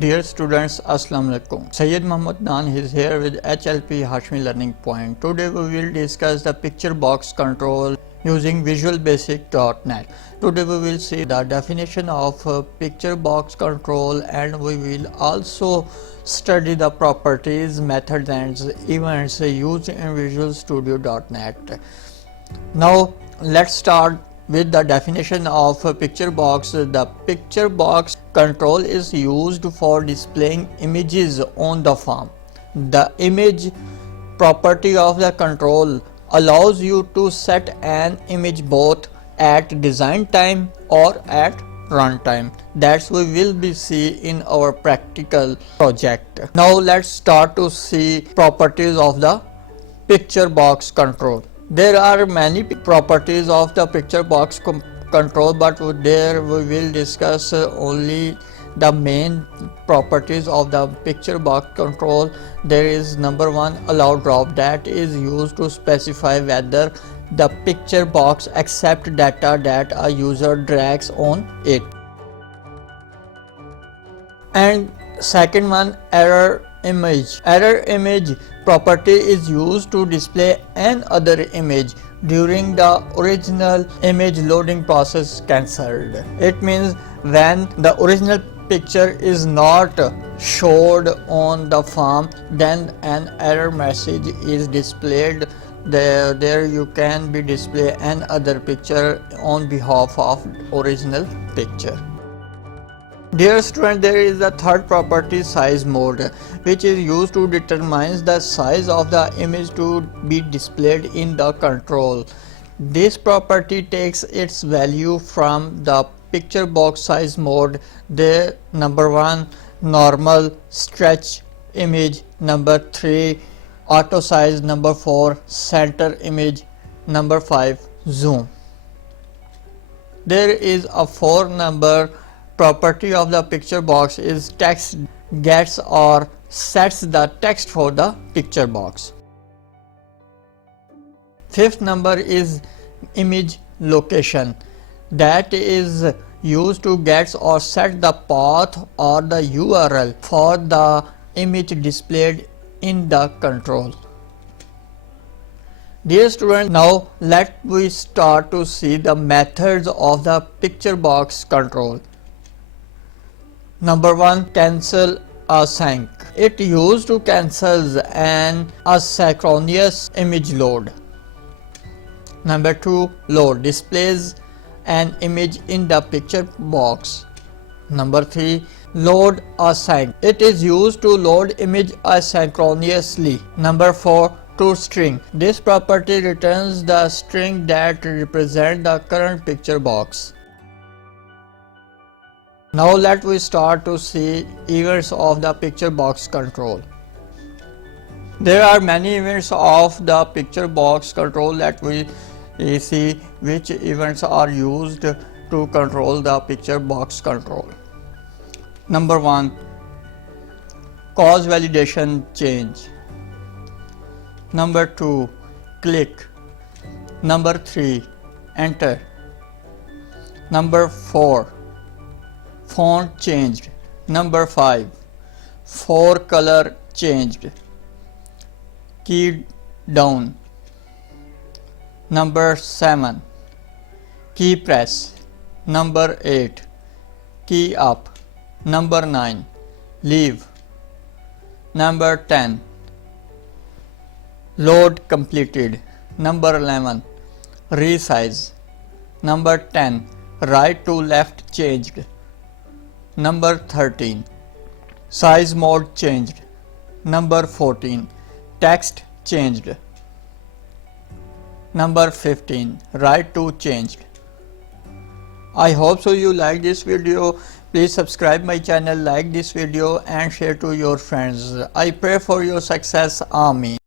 Dear students, Assalamu alaikum. Syed Adnan is here with HLP Hashmi Learning Point. Today we will discuss the picture box control using visualbasic.net. Today we will see the definition of picture box control, and we will also study the properties, methods and events used in visualstudio.net. Now let's start with the definition of a picture box. The picture box control is used for displaying images on the form. The image property of the control allows you to set an image both at design time or at runtime. That's we will be see in our practical project. Now let's start to see properties of the picture box control. There are many properties of the picture box control, but there we will discuss only the main properties of the picture box control. There is number one, allow drop, that is used to specify whether the picture box accepts data that a user drags on it. And second one, error image. Error image property is used to display another image during the original image loading process cancelled. It means when the original picture is not showed on the form, then an error message is displayed. There you can be display another picture on behalf of original picture. Dear student, there is a third property, size mode, which is used to determine the size of the image to be displayed in the control. This property takes its value from the picture box size mode. The number one, normal stretch image, number three, auto size, number four, center image, number five, zoom. There is a four number property of the picture box is text gets or sets the text for the picture box. Fifth number is image location, that is used to get or set the path or the URL for the image displayed in the control. Dear students, now let we start to see the methods of the picture box control. Number one, cancel async. It used to cancel an asynchronous image load. Number two, load, displays an image in the picture box. Number three, load async. It is used to load image asynchronously. Number four, toString. This property returns the string that represents the current picture box. Now let we start to see events of the picture box control. There are many events of the picture box control. Let we see which events are used to control the picture box control. Number one, cause validation change. Number two, click. Number three, enter. Number four, font changed. Number five, for color changed. Key down. Number seven, key press. Number eight, key up. Number nine, leave. Number 10, load completed. Number 11, resize. Number 10, right to left changed. Number 13, size mode changed. Number 14, text changed. Number 15, right to changed. I hope so you like this video. Please subscribe my channel, like this video and share to your friends. I pray for your success. Ameen.